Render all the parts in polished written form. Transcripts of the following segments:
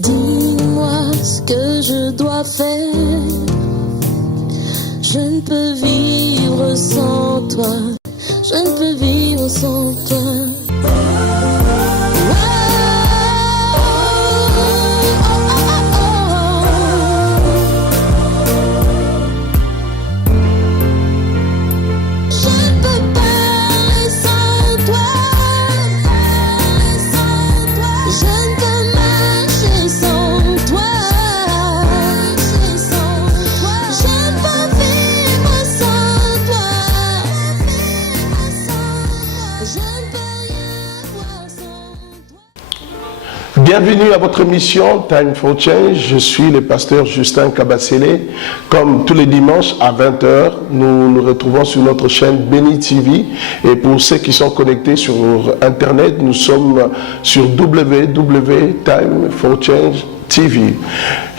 Dis-moi ce que je dois faire. Je ne peux vivre sans toi. Je ne peux vivre sans toi. Bienvenue à votre émission Time for Change. Je suis le pasteur Justin Kabasele. Comme tous les dimanches à 20h, nous nous retrouvons sur notre chaîne Béni TV. Et pour ceux qui sont connectés sur Internet, nous sommes sur www.timeforchange.tv.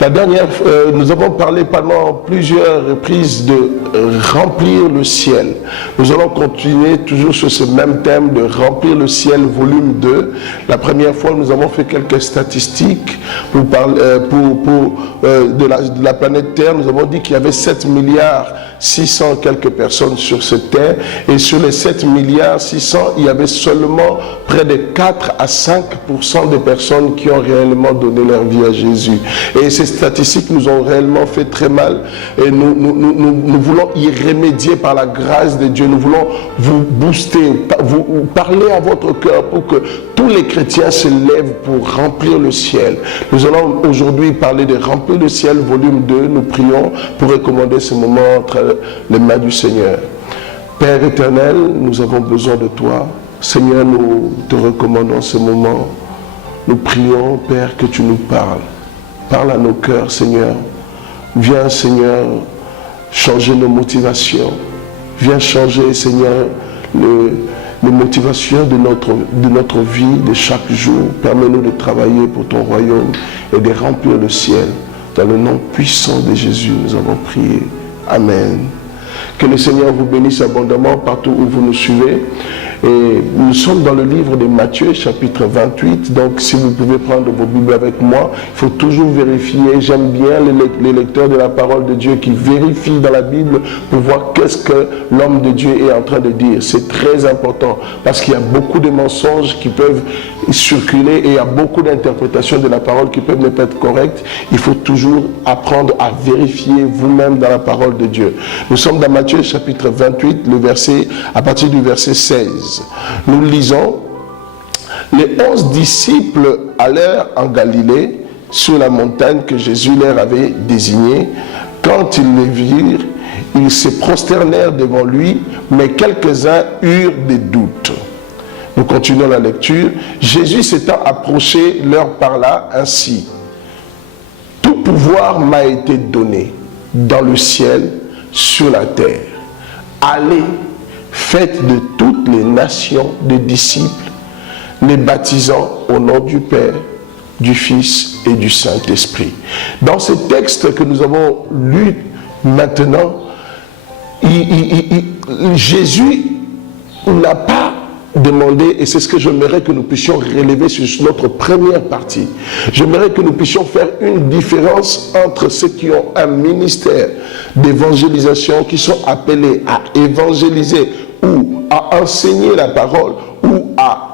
La dernière, nous avons parlé pendant plusieurs reprises de remplir le ciel. Nous allons continuer toujours sur ce même thème de remplir le ciel, volume 2. La première fois, nous avons fait quelques statistiques pour parler, de la planète Terre. Nous avons dit qu'il y avait 7 milliards 600 quelques personnes sur cette terre, et sur les 7 milliards 600, il y avait seulement près de 4 à 5% des personnes qui ont réellement donné leur vie à Jésus. Et ces statistiques nous ont réellement fait très mal, et nous voulons y remédier par la grâce de Dieu. Nous voulons vous booster, vous parler à votre cœur pour que tous les chrétiens se lèvent pour remplir le ciel. Nous allons aujourd'hui parler de remplir le ciel, volume 2. Nous prions pour recommander ce moment entre les mains du Seigneur. Père éternel, nous avons besoin de toi. Seigneur, nous te recommandons ce moment. Nous prions, Père, que tu nous parles. Parle à nos cœurs, Seigneur. Viens, Seigneur, changer nos motivations. Viens changer, Seigneur, les motivations de notre vie de chaque jour. Permets-nous de travailler pour ton royaume et de remplir le ciel. Dans le nom puissant de Jésus, nous avons prié. Amen. Que le Seigneur vous bénisse abondamment partout où vous nous suivez. Et nous sommes dans le livre de Matthieu, chapitre 28. Donc, si vous pouvez prendre vos Bibles avec moi, il faut toujours vérifier. J'aime bien les lecteurs de la parole de Dieu qui vérifient dans la Bible pour voir qu'est-ce que l'homme de Dieu est en train de dire. C'est très important parce qu'il y a beaucoup de mensonges qui peuvent circuler et il y a beaucoup d'interprétations de la parole qui peuvent ne pas être correctes. Il faut toujours apprendre à vérifier vous-même dans la parole de Dieu. Nous sommes dans Matthieu, chapitre 28, à partir du verset 16. Nous lisons: les 11 disciples allèrent en Galilée sur la montagne que Jésus leur avait désignée. Quand ils le virent, ils se prosternèrent devant lui, mais quelques-uns eurent des doutes. Nous continuons la lecture. Jésus s'étant approché leur parla ainsi: tout pouvoir m'a été donné dans le ciel, sur la terre. Allez, faites de toutes les nations des disciples, les baptisant au nom du Père, du Fils et du Saint-Esprit. Dans ce texte que nous avons lu maintenant, Jésus n'a pas demandé, et c'est ce que j'aimerais que nous puissions relever sur notre première partie. J'aimerais que nous puissions faire une différence entre ceux qui ont un ministère d'évangélisation, qui sont appelés à évangéliser ou à enseigner la parole ou à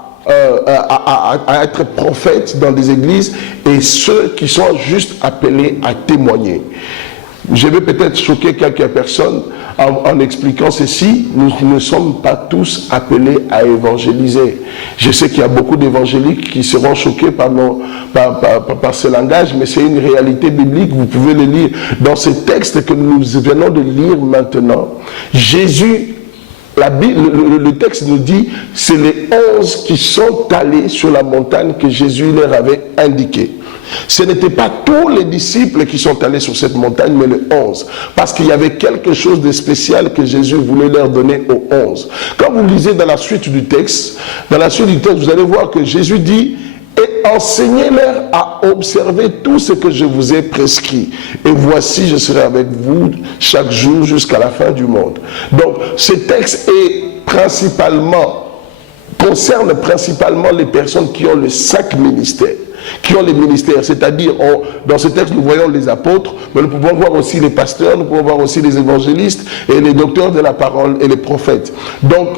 être prophètes dans des églises, et ceux qui sont juste appelés à témoigner. Je vais peut-être choquer quelques personnes en expliquant ceci. Nous ne sommes pas tous appelés à évangéliser. Je sais qu'il y a beaucoup d'évangéliques qui seront choqués par ce langage, mais c'est une réalité biblique. Vous pouvez le lire dans ce texte que nous venons de lire maintenant. Jésus, le texte nous dit, c'est les 11 qui sont allés sur la montagne que Jésus leur avait indiquée. Ce n'étaient pas tous les disciples qui sont allés sur cette montagne, mais les 11. Parce qu'il y avait quelque chose de spécial que Jésus voulait leur donner aux 11. Quand vous lisez dans la suite du texte, vous allez voir que Jésus dit: et enseignez-leur à observer tout ce que je vous ai prescrit. Et voici, je serai avec vous chaque jour jusqu'à la fin du monde. Donc, ce texte concerne principalement les personnes qui ont le 5 ministères. qui ont les ministères, c'est-à-dire dans ce texte nous voyons les apôtres, mais nous pouvons voir aussi les pasteurs, nous pouvons voir aussi les évangélistes et les docteurs de la parole et les prophètes. Donc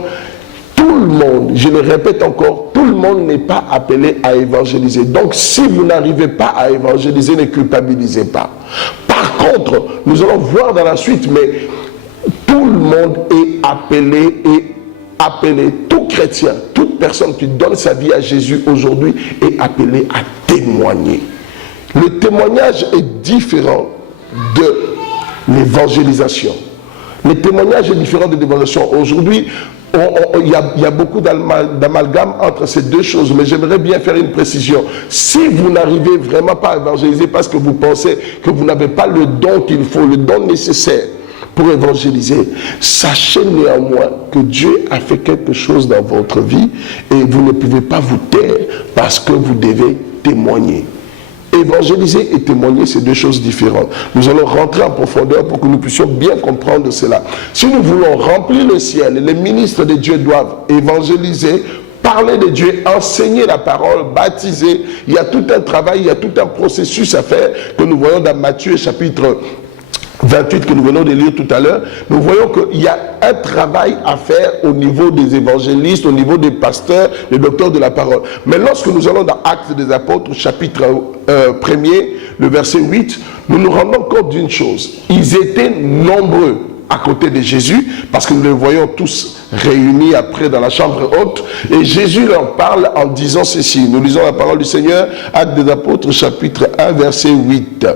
tout le monde, je le répète encore, tout le monde n'est pas appelé à évangéliser. Donc si vous n'arrivez pas à évangéliser, ne culpabilisez pas. Par contre, nous allons voir dans la suite, mais tout le monde est appelé, tout chrétien, toute personne qui donne sa vie à Jésus aujourd'hui est appelé à témoigner. Le témoignage est différent de l'évangélisation. Le témoignage est différent de l'évangélisation. Aujourd'hui, il y a beaucoup d'amalgame entre ces deux choses, mais j'aimerais bien faire une précision. Si vous n'arrivez vraiment pas à évangéliser parce que vous pensez que vous n'avez pas le don qu'il faut, le don nécessaire pour évangéliser, sachez néanmoins que Dieu a fait quelque chose dans votre vie et vous ne pouvez pas vous taire parce que vous devez témoigner. Évangéliser et témoigner, c'est deux choses différentes. Nous allons rentrer en profondeur pour que nous puissions bien comprendre cela. Si nous voulons remplir le ciel, les ministres de Dieu doivent évangéliser, parler de Dieu, enseigner la parole, baptiser. Il y a tout un travail, il y a tout un processus à faire que nous voyons dans Matthieu chapitre 28 que nous venons de lire tout à l'heure. Nous voyons qu'il y a un travail à faire au niveau des évangélistes, au niveau des pasteurs, des docteurs de la parole. Mais lorsque nous allons dans Actes des Apôtres, chapitre 1er, le verset 8, nous nous rendons compte d'une chose. Ils étaient nombreux à côté de Jésus, parce que nous les voyons tous réunis après dans la chambre haute, et Jésus leur parle en disant ceci. Nous lisons la parole du Seigneur, Actes des Apôtres, chapitre 1, verset 8.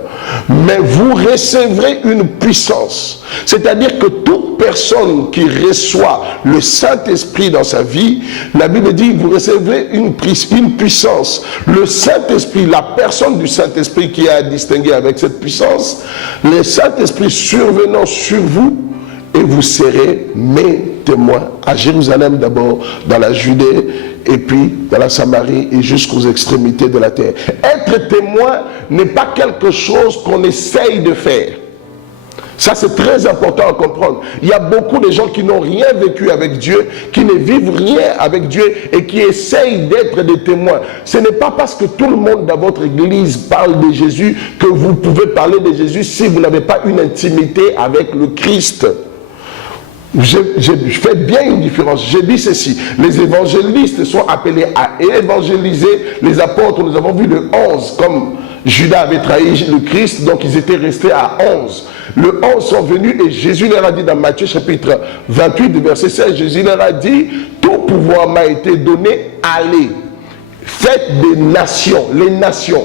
Mais vous recevrez une puissance, c'est-à-dire que toute personne qui reçoit le Saint-Esprit dans sa vie, la Bible dit, vous recevrez une puissance. Le Saint-Esprit, la personne du Saint-Esprit qui est à distinguer avec cette puissance, le Saint-Esprit survenant sur vous, et vous serez mes témoins à Jérusalem d'abord, dans la Judée, et puis dans la Samarie et jusqu'aux extrémités de la terre. Être témoin n'est pas quelque chose qu'on essaye de faire. Ça, c'est très important à comprendre. Il y a beaucoup de gens qui n'ont rien vécu avec Dieu, qui ne vivent rien avec Dieu et qui essayent d'être des témoins. Ce n'est pas parce que tout le monde dans votre église parle de Jésus que vous pouvez parler de Jésus si vous n'avez pas une intimité avec le Christ. Je fais bien une différence. J'ai dit ceci. Les évangélistes sont appelés à évangéliser. Les apôtres, nous avons vu le 11, comme Judas avait trahi le Christ, donc ils étaient restés à 11. Le 11 sont venus et Jésus leur a dit dans Matthieu chapitre 28, verset 16, Jésus leur a dit, tout pouvoir m'a été donné, allez, faites des nations, les nations,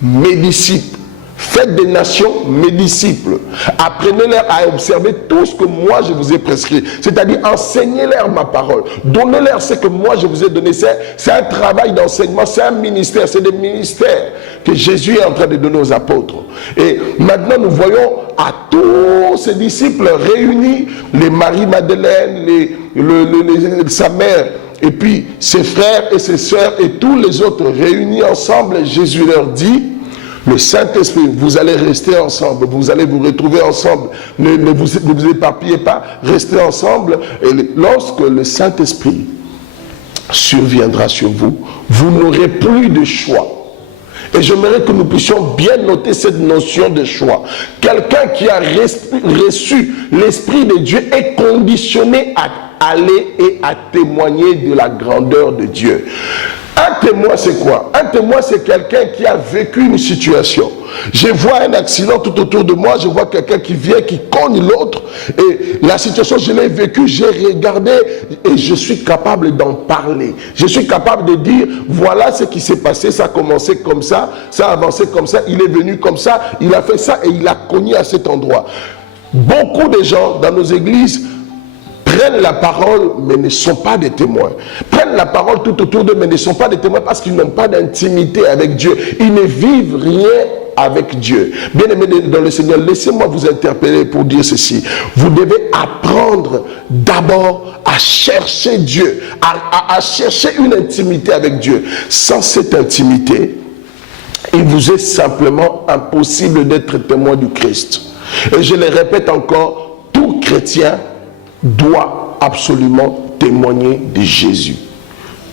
mes disciples. Faites des nations mes disciples. Apprenez-leur à observer tout ce que moi je vous ai prescrit. C'est-à-dire enseignez-leur ma parole. Donnez-leur ce que moi je vous ai donné. C'est un travail d'enseignement, c'est un ministère, c'est des ministères que Jésus est en train de donner aux apôtres. Et maintenant nous voyons à tous ces disciples réunis, les Marie-Madeleine, sa mère, et puis ses frères et ses sœurs et tous les autres réunis ensemble. Jésus leur dit, le Saint-Esprit, vous allez rester ensemble, vous allez vous retrouver ensemble, ne vous éparpillez pas, restez ensemble. Et lorsque le Saint-Esprit surviendra sur vous, vous n'aurez plus de choix. Et j'aimerais que nous puissions bien noter cette notion de choix. Quelqu'un qui a reçu l'Esprit de Dieu est conditionné à aller et à témoigner de la grandeur de Dieu. Un témoin, c'est quoi? Un témoin, c'est quelqu'un qui a vécu une situation. Je vois un accident tout autour de moi, je vois quelqu'un qui vient, qui cogne l'autre, et la situation, je l'ai vécue, j'ai regardé, et je suis capable d'en parler. Je suis capable de dire, voilà ce qui s'est passé, ça a commencé comme ça a avancé comme ça, il est venu comme ça, il a fait ça, et il a cogné à cet endroit. Beaucoup de gens dans nos églises prennent la parole mais ne sont pas des témoins. Prennent la parole tout autour d'eux mais ne sont pas des témoins parce qu'ils n'ont pas d'intimité avec Dieu. Ils ne vivent rien avec Dieu. Bien-aimés dans le Seigneur, laissez-moi vous interpeller pour dire ceci. Vous devez apprendre d'abord à chercher Dieu, à chercher une intimité avec Dieu. Sans cette intimité, il vous est simplement impossible d'être témoin du Christ. Et je le répète encore, tout chrétien doit absolument témoigner de Jésus.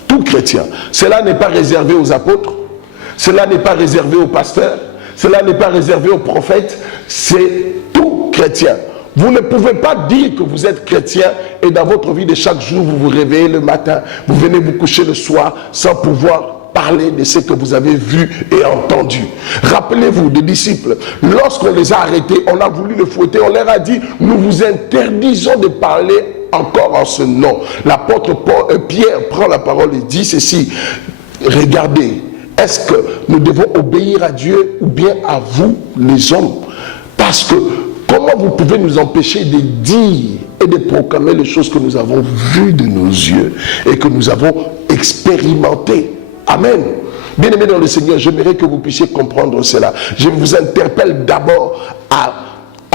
Tout chrétien. Cela n'est pas réservé aux apôtres. Cela n'est pas réservé aux pasteurs, cela n'est pas réservé aux prophètes, c'est tout chrétien. Vous ne pouvez pas dire que vous êtes chrétien et dans votre vie de chaque jour, vous vous réveillez le matin, vous venez vous coucher le soir sans pouvoir parler de ce que vous avez vu et entendu. Rappelez-vous des disciples, lorsqu'on les a arrêtés, on a voulu les fouetter, on leur a dit, nous vous interdisons de parler encore en ce nom. L'apôtre Pierre prend la parole et dit ceci, regardez, est-ce que nous devons obéir à Dieu ou bien à vous les hommes? Parce que comment vous pouvez nous empêcher de dire et de proclamer les choses que nous avons vues de nos yeux et que nous avons expérimentées? Amen. Bien-aimés dans le Seigneur, j'aimerais que vous puissiez comprendre cela. Je vous interpelle d'abord à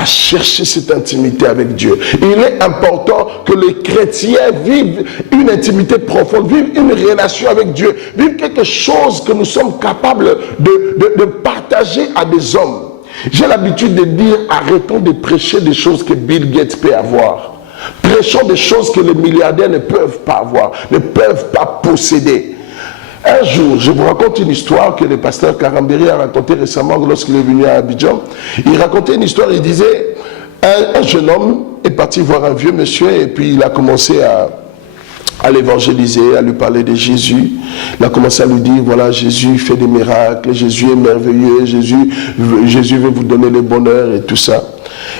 chercher cette intimité avec Dieu. Il est important que les chrétiens vivent une intimité profonde, vivent une relation avec Dieu, vivent quelque chose que nous sommes capables de partager à des hommes. J'ai l'habitude de dire, arrêtons de prêcher des choses que Bill Gates peut avoir. Prêchons des choses que les milliardaires ne peuvent pas avoir, ne peuvent pas posséder. Un jour, je vous raconte une histoire que le pasteur Karambéry a racontée récemment lorsqu'il est venu à Abidjan. Il racontait une histoire, il disait, un jeune homme est parti voir un vieux monsieur et puis il a commencé à l'évangéliser, à lui parler de Jésus. Il a commencé à lui dire, voilà, Jésus fait des miracles, Jésus est merveilleux, Jésus veut vous donner le bonheur et tout ça.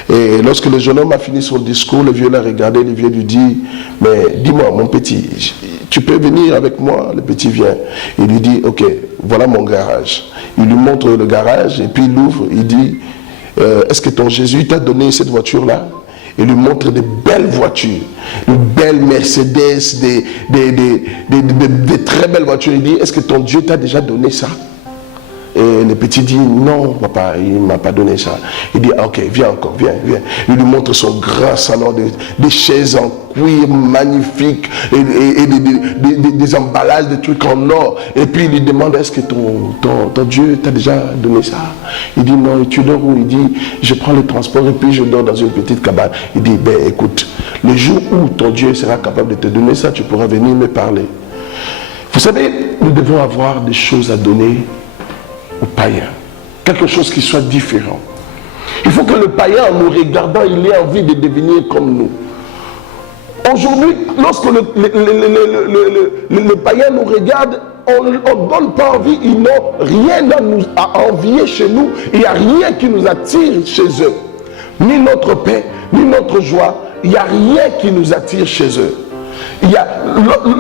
Et lorsque le jeune homme a fini son discours, le vieux l'a regardé, le vieux lui dit, mais dis-moi mon petit, tu peux venir avec moi? Le petit vient. Il lui dit, ok, voilà mon garage. Il lui montre le garage et puis il l'ouvre, il dit, est-ce que ton Jésus t'a donné cette voiture-là? Il lui montre de belles voitures, de belles Mercedes, des très belles voitures. Il dit, est-ce que ton Dieu t'a déjà donné ça? Et le petit dit, non papa, il ne m'a pas donné ça. Il dit, ok, viens encore, viens. Il lui montre son grand salon, des chaises en cuir magnifiques, et des emballages, des trucs en or. Et puis il lui demande, est-ce que ton Dieu t'a déjà donné ça? Il dit, non, tu dors où? Il dit, je prends le transport et puis je dors dans une petite cabane. Il dit, ben écoute, le jour où ton Dieu sera capable de te donner ça, tu pourras venir me parler. Vous savez, nous devons avoir des choses à donner aux païens, quelque chose qui soit différent. Il faut que le païen, en nous regardant, il ait envie de devenir comme nous. Aujourd'hui, lorsque le païen nous regarde, on ne donne pas envie, ils n'ont rien à envier chez nous, il n'y a rien qui nous attire chez eux. Ni notre paix, ni notre joie, il n'y a rien qui nous attire chez eux.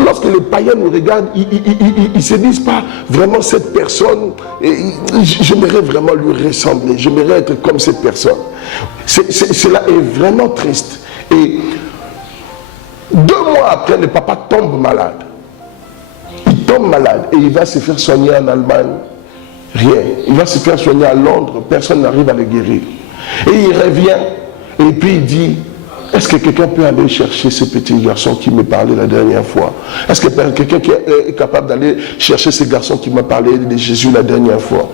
Lorsque les païens nous regardent, ils ne se disent pas vraiment cette personne, j'aimerais vraiment lui ressembler, j'aimerais être comme cette personne. Cela est vraiment triste. Et 2 mois après, le papa tombe malade. Il tombe malade et il va se faire soigner en Allemagne. Rien. Il va se faire soigner à Londres, personne n'arrive à le guérir. Et il revient et puis il dit, est-ce que quelqu'un peut aller chercher ce petit garçon qui me parlait la dernière fois? Est-ce que quelqu'un qui est capable d'aller chercher ce garçon qui m'a parlé de Jésus la dernière fois?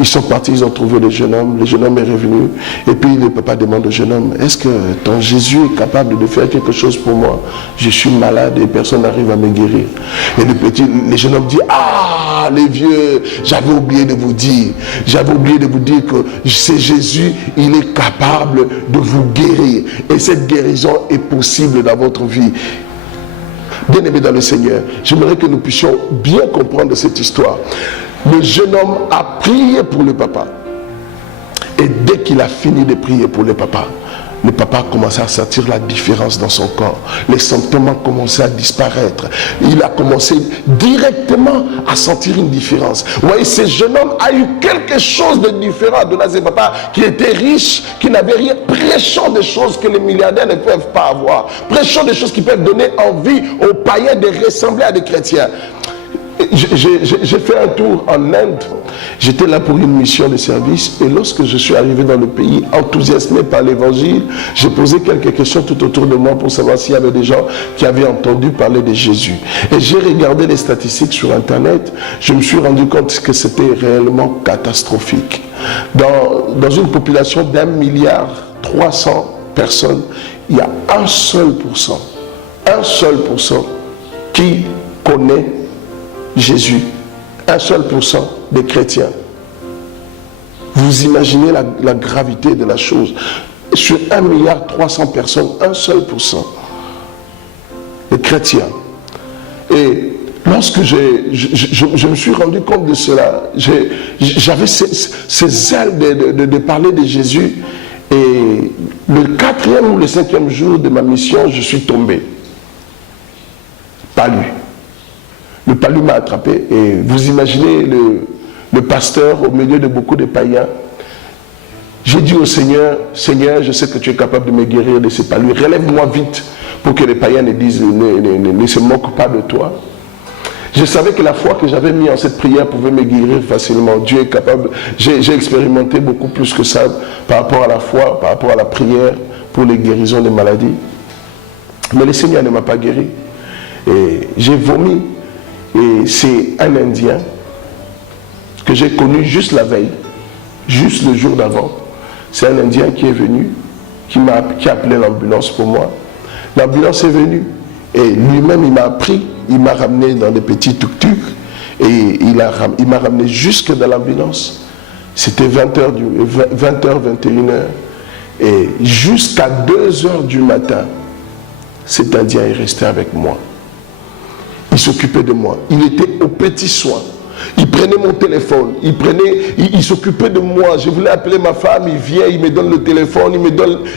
Ils sont partis, ils ont trouvé le jeune homme est revenu. Et puis le papa demande au jeune homme, est-ce que ton Jésus est capable de faire quelque chose pour moi? Je suis malade et personne n'arrive à me guérir. Et le jeune homme dit, ah les vieux, j'avais oublié de vous dire que c'est Jésus, il est capable de vous guérir. Et cette guérison est possible dans votre vie. Bien-aimés dans le Seigneur, j'aimerais que nous puissions bien comprendre cette histoire. Le jeune homme a prié pour le papa. Et dès qu'il a fini de prier pour le papa a commencé à sentir la différence dans son corps. Les symptômes ont commencé à disparaître. Il a commencé directement à sentir une différence. Vous voyez, ce jeune homme a eu quelque chose de différent de ce papa qui était riche, qui n'avait rien. Prêchons des choses que les milliardaires ne peuvent pas avoir. Prêchons des choses qui peuvent donner envie aux païens de ressembler à des chrétiens. J'ai fait un tour en Inde. J'étais là pour une mission de service et lorsque je suis arrivé dans le pays enthousiasmé par l'évangile, j'ai posé quelques questions tout autour de moi pour savoir s'il y avait des gens qui avaient entendu parler de Jésus. Et j'ai regardé les statistiques sur internet, je me suis rendu compte que c'était réellement catastrophique. Dans une population d'1,3 milliard personnes, il y a 1% qui connaît Jésus 1 seul % des chrétiens. Vous imaginez la gravité de la chose. Sur 1,3 milliard personnes, 1 seul % des chrétiens. Et lorsque je me suis rendu compte de cela, j'avais ces ailes de parler de Jésus. Et le 4e ou le 5e jour de ma mission, je suis tombé. Palu. Le palu m'a attrapé. Et vous imaginez le pasteur au milieu de beaucoup de païens. J'ai dit au Seigneur, Seigneur, je sais que tu es capable de me guérir de ces palus. Relève-moi vite pour que les païens ne disent, ne se moquent pas de toi. Je savais que la foi que j'avais mise en cette prière pouvait me guérir facilement. Dieu est capable. J'ai expérimenté beaucoup plus que ça par rapport à la foi, par rapport à la prière pour les guérisons des maladies. Mais le Seigneur ne m'a pas guéri. Et j'ai vomi. Et c'est un Indien que j'ai connu juste la veille, juste le jour d'avant. C'est un Indien qui est venu, qui a appelé l'ambulance pour moi. L'ambulance est venue. Et lui-même, il m'a appris, il m'a ramené dans des petits tuk-tuk et il m'a ramené jusque dans l'ambulance. C'était 20h, 21h. Et jusqu'à 2h du matin, cet Indien est resté avec moi. Il s'occupait de moi. Il était aux petits soins. Il prenait mon téléphone, il s'occupait de moi. Je voulais appeler ma femme, il vient, il me donne le téléphone,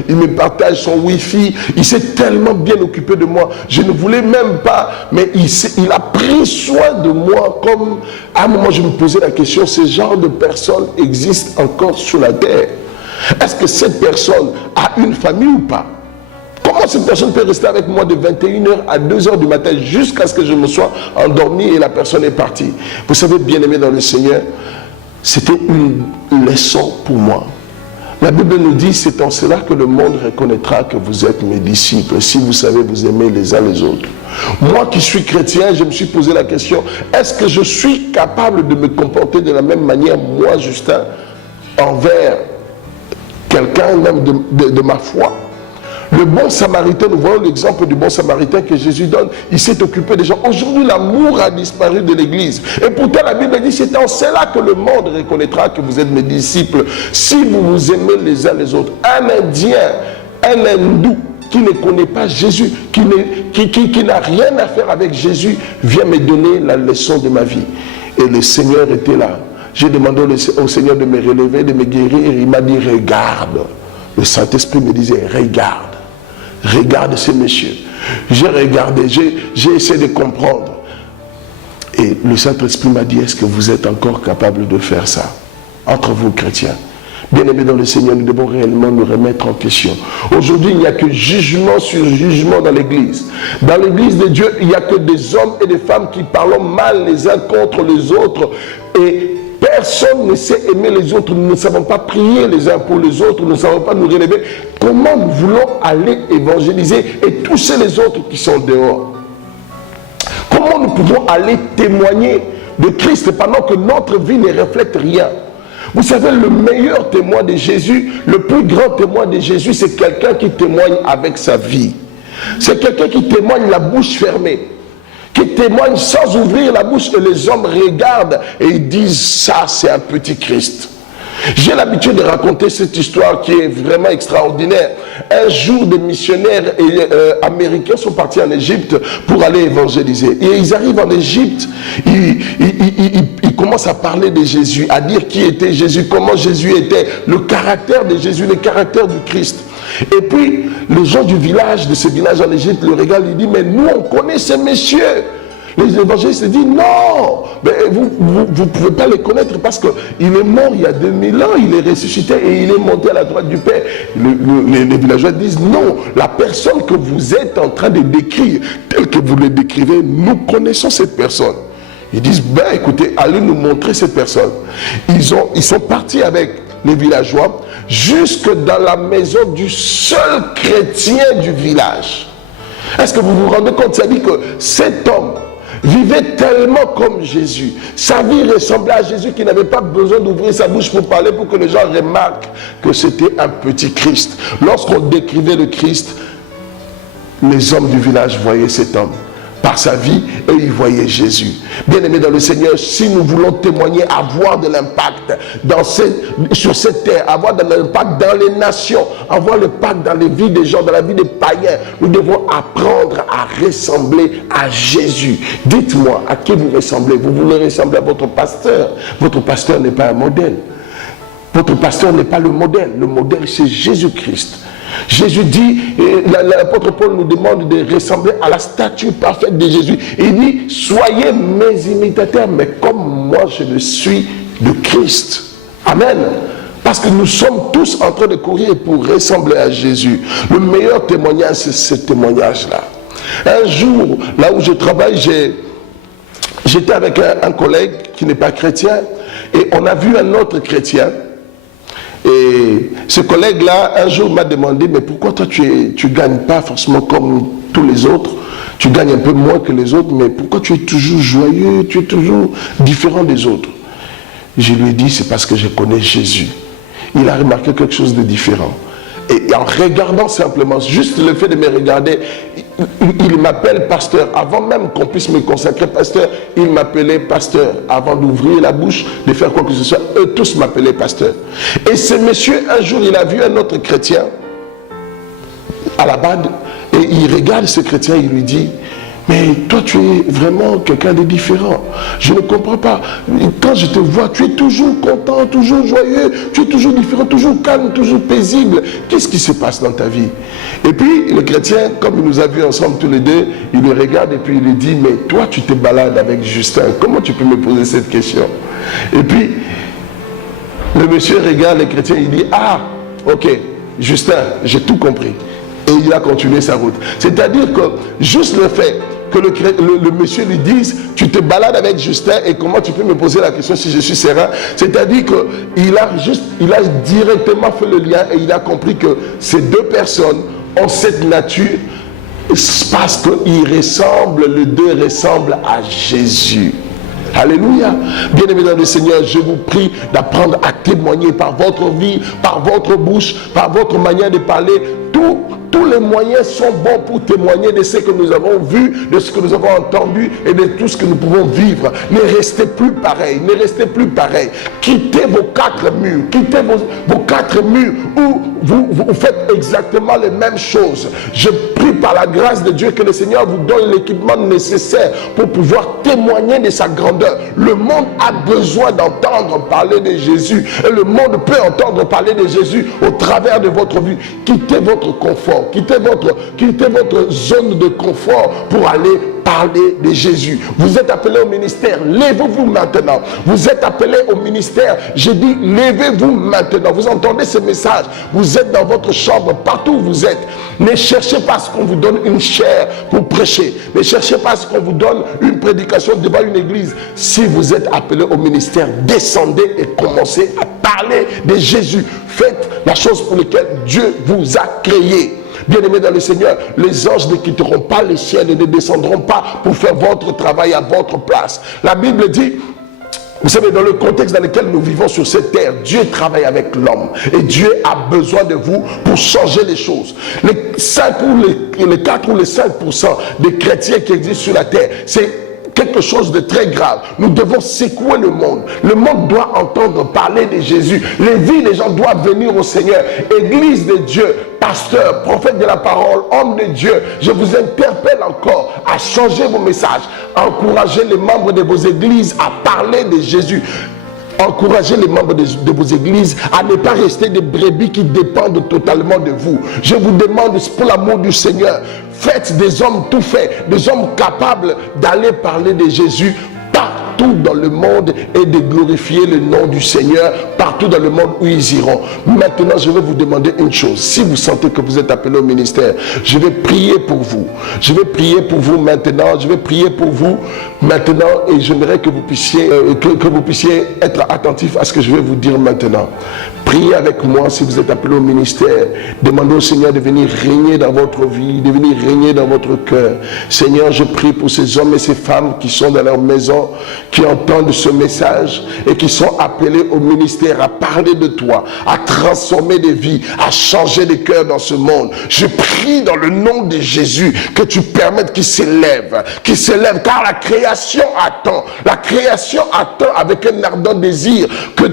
il me partage son wifi. Il s'est tellement bien occupé de moi. Je ne voulais même pas, mais il a pris soin de moi. Comme à un moment je me posais la question, ce genre de personnes existent encore sur la terre. Est-ce que cette personne a une famille ou pas? Comment cette personne peut rester avec moi de 21h à 2h du matin jusqu'à ce que je me sois endormi et la personne est partie? Vous savez, bien-aimé dans le Seigneur, c'était une leçon pour moi. La Bible nous dit, c'est en cela que le monde reconnaîtra que vous êtes mes disciples, si vous savez vous aimer les uns les autres. Moi qui suis chrétien, je me suis posé la question, est-ce que je suis capable de me comporter de la même manière, moi Justin, envers quelqu'un même de ma foi? Le bon samaritain, nous voyons l'exemple du bon samaritain que Jésus donne. Il s'est occupé des gens. Aujourd'hui, l'amour a disparu de l'église. Et pourtant, la Bible dit, c'est en cela que le monde reconnaîtra que vous êtes mes disciples, si vous vous aimez les uns les autres. Un Indien, un Hindou qui ne connaît pas Jésus, qui n'a rien à faire avec Jésus, vient me donner la leçon de ma vie. Et le Seigneur était là. J'ai demandé au Seigneur de me relever, de me guérir. Il m'a dit, regarde. Le Saint-Esprit me disait, regarde. Regarde ces messieurs. J'ai regardé, j'ai essayé de comprendre. Et le Saint-Esprit m'a dit, est-ce que vous êtes encore capable de faire ça? Entre vous, chrétiens. Bien-aimés dans le Seigneur, nous devons réellement nous remettre en question. Aujourd'hui, il n'y a que jugement sur jugement dans l'église. Dans l'église de Dieu, il n'y a que des hommes et des femmes qui parlent mal les uns contre les autres. Et personne ne sait aimer les autres. Nous ne savons pas prier les uns pour les autres. Nous ne savons pas nous relever. Comment nous voulons aller évangéliser et toucher les autres qui sont dehors? Comment nous pouvons aller témoigner de Christ pendant que notre vie ne reflète rien? Vous savez, le meilleur témoin de Jésus, le plus grand témoin de Jésus, c'est quelqu'un qui témoigne avec sa vie. C'est quelqu'un qui témoigne la bouche fermée, qui témoigne sans ouvrir la bouche, et les hommes regardent et ils disent, ça c'est un petit Christ. J'ai l'habitude de raconter cette histoire qui est vraiment extraordinaire. Un jour, des missionnaires américains sont partis en Égypte pour aller évangéliser. Et ils arrivent en Égypte, ils commencent à parler de Jésus, à dire qui était Jésus, comment Jésus était, le caractère de Jésus, le caractère du Christ. Et puis, les gens du village, de ce village en Égypte, le regardent, ils disent, mais nous on connaît ces messieurs. Les évangélistes disent non, mais vous ne pouvez pas les connaître parce qu'il est mort il y a 2000 ans, il est ressuscité et il est monté à la droite du Père. Les villageois disent non, la personne que vous êtes en train de décrire, telle que vous le décrivez, nous connaissons cette personne. Ils disent, ben écoutez, allez nous montrer cette personne. Ils sont partis avec les villageois jusque dans la maison du seul chrétien du village. Est-ce que vous vous rendez compte? Ça dit que cet homme vivait tellement comme Jésus. Sa vie ressemblait à Jésus qui n'avait pas besoin d'ouvrir sa bouche pour parler, pour que les gens remarquent que c'était un petit Christ. Lorsqu'on décrivait le Christ, les hommes du village voyaient cet homme par sa vie et ils voyaient Jésus. Bien-aimés dans le Seigneur, si nous voulons témoigner, avoir de l'impact sur cette terre, avoir de l'impact dans les nations, avoir l'impact dans les vies des gens, dans la vie des païens, nous devons apprendre à ressembler à Jésus. Dites-moi, à qui vous ressemblez? Vous voulez ressembler à votre pasteur? Votre pasteur n'est pas un modèle. Votre pasteur n'est pas le modèle. Le modèle, c'est Jésus-Christ. Jésus dit, l'apôtre Paul nous demande de ressembler à la statue parfaite de Jésus. Il dit, soyez mes imitateurs, mais comme moi je le suis de Christ. Amen. Parce que nous sommes tous en train de courir pour ressembler à Jésus. Le meilleur témoignage, c'est ce témoignage-là. Un jour, là où je travaille, j'étais avec un collègue qui n'est pas chrétien, et on a vu un autre chrétien. Et ce collègue-là, un jour m'a demandé, mais pourquoi toi tu gagnes pas forcément comme tous les autres? Tu gagnes un peu moins que les autres, mais pourquoi tu es toujours joyeux, tu es toujours différent des autres? Je lui ai dit, c'est parce que je connais Jésus. Il a remarqué quelque chose de différent. Et en regardant simplement, juste le fait de me regarder, il m'appelle pasteur. Avant même qu'on puisse me consacrer pasteur, il m'appelait pasteur. Avant d'ouvrir la bouche, de faire quoi que ce soit, eux tous m'appelaient pasteur. Et ce monsieur, un jour, il a vu un autre chrétien à la bande, et il regarde ce chrétien, il lui dit, mais toi tu es vraiment quelqu'un de différent. Je ne comprends pas. Quand je te vois, tu es toujours content, toujours joyeux, tu es toujours différent, toujours calme, toujours paisible. Qu'est-ce qui se passe dans ta vie? Et puis le chrétien, comme il nous a vus ensemble tous les deux, il le regarde et puis il lui dit, mais toi tu te balades avec Justin. Comment tu peux me poser cette question? Et puis le monsieur regarde le chrétien, il dit, ah, ok, Justin, j'ai tout compris. Et il a continué sa route. C'est-à-dire que juste le fait que le monsieur lui dise, tu te balades avec Justin et comment tu peux me poser la question si je suis serein, c'est-à-dire qu'il a directement fait le lien et il a compris que ces deux personnes ont cette nature parce qu'ils ressemblent, les deux ressemblent à Jésus. Alléluia. Bien-aimés dans le Seigneur, je vous prie d'apprendre à témoigner par votre vie, par votre bouche, par votre manière de parler. Tous les moyens sont bons pour témoigner de ce que nous avons vu, de ce que nous avons entendu et de tout ce que nous pouvons vivre. Ne restez plus pareil, ne restez plus pareil. Quittez vos quatre murs, quittez vos quatre murs où vous faites exactement les mêmes choses. Je prie par la grâce de Dieu que le Seigneur vous donne l'équipement nécessaire pour pouvoir témoigner de sa grandeur. Le monde a besoin d'entendre parler de Jésus et le monde peut entendre parler de Jésus au travers de votre vie. Quittez votre confort, quittez votre zone de confort pour aller parler de Jésus. Vous êtes appelé au ministère, levez-vous maintenant. Vous êtes appelé au ministère, j'ai dit levez-vous maintenant. Vous entendez ce message, vous êtes dans votre chambre, partout où vous êtes. Ne cherchez pas ce qu'on vous donne une chaire pour prêcher. Ne cherchez pas ce qu'on vous donne une prédication devant une église. Si vous êtes appelé au ministère, descendez et commencez à parler de Jésus. Faites la chose pour laquelle Dieu vous a créé. Bien-aimés dans le Seigneur, les anges ne quitteront pas le ciel et ne descendront pas pour faire votre travail à votre place. La Bible dit, vous savez, dans le contexte dans lequel nous vivons sur cette terre, Dieu travaille avec l'homme et Dieu a besoin de vous pour changer les choses. Les 4 ou les 5% des chrétiens qui existent sur la terre, c'est quelque chose de très grave. Nous devons secouer le monde. Le monde doit entendre parler de Jésus. Les vies des gens doivent venir au Seigneur. Église de Dieu, pasteur, prophète de la parole, homme de Dieu, je vous interpelle encore à changer vos messages. Encouragez les membres de vos églises à parler de Jésus. Encouragez les membres de vos églises à ne pas rester des brebis qui dépendent totalement de vous. Je vous demande, pour l'amour du Seigneur, faites des hommes tout faits, des hommes capables d'aller parler de Jésus partout dans le monde et de glorifier le nom du Seigneur partout dans le monde où ils iront. Maintenant, je vais vous demander une chose. Si vous sentez que vous êtes appelé au ministère, je vais prier pour vous. Je vais prier pour vous maintenant. Je vais prier pour vous maintenant et j'aimerais que vous puissiez être attentif à ce que je vais vous dire maintenant. Priez avec moi si vous êtes appelé au ministère. Demandez au Seigneur de venir régner dans votre vie, de venir régner dans votre cœur. Seigneur, je prie pour ces hommes et ces femmes qui sont dans leur maison, qui entendent ce message et qui sont appelés au ministère à parler de toi, à transformer des vies, à changer des cœurs dans ce monde. Je prie dans le nom de Jésus que tu permettes qu'ils s'élèvent, car la création attend avec un ardent désir que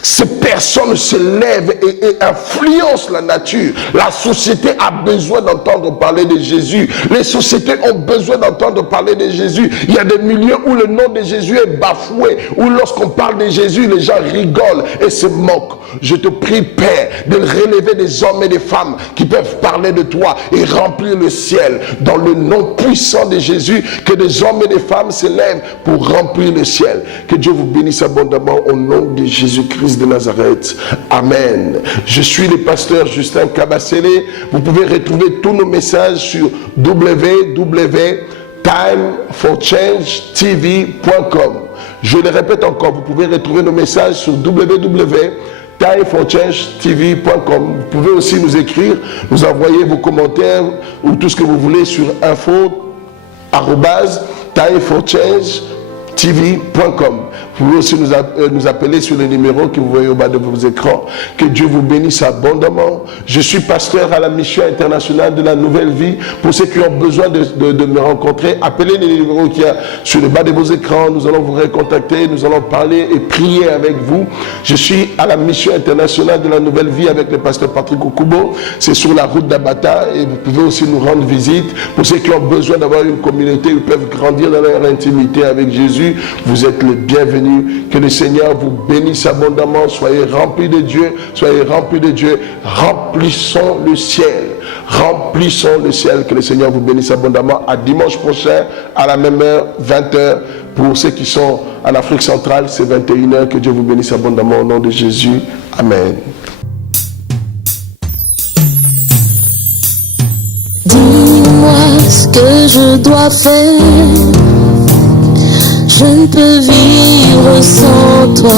ces personnes se lèvent et influencent la nature. La société a besoin d'entendre parler de Jésus. Les sociétés ont besoin d'entendre parler de Jésus. Il y a des milieux où le nom de Jésus est bafoué, où lorsqu'on parle de Jésus, les gens rigolent et se moquent. Je te prie, Père, de relever des hommes et des femmes qui peuvent parler de toi et remplir le ciel. Dans le nom puissant de Jésus, que des hommes et des femmes se lèvent pour remplir le ciel. Que Dieu vous bénisse abondamment au nom de Jésus-Christ de Nazareth. Amen. Je suis le pasteur Justin Kabasele. Vous pouvez retrouver tous nos messages sur www.timeforchangetv.com. Je le répète encore, vous pouvez retrouver nos messages sur www.timeforchangetv.com. Vous pouvez aussi nous écrire, nous envoyer vos commentaires ou tout ce que vous voulez sur info@timeforchangetv.com. Vous pouvez aussi nous appeler sur les numéros que vous voyez au bas de vos écrans. Que Dieu vous bénisse abondamment. Je suis pasteur à la mission internationale de la Nouvelle Vie. Pour ceux qui ont besoin de me rencontrer, appelez les numéros qu'il y a sur le bas de vos écrans. Nous allons vous recontacter, nous allons parler et prier avec vous. Je suis à la mission internationale de la Nouvelle Vie avec le pasteur Patrick Okubo. C'est sur la route d'Abata et vous pouvez aussi nous rendre visite. Pour ceux qui ont besoin d'avoir une communauté où ils peuvent grandir dans leur intimité avec Jésus, vous êtes les bienvenus. Que le Seigneur vous bénisse abondamment. Soyez remplis de Dieu. Soyez remplis de Dieu. Remplissons le ciel. Remplissons le ciel. Que le Seigneur vous bénisse abondamment. À dimanche prochain, à la même heure, 20h. Pour ceux qui sont en Afrique centrale, c'est 21h. Que Dieu vous bénisse abondamment au nom de Jésus. Amen. Dis-moi ce que je dois faire. Je ne peux vivre sans toi.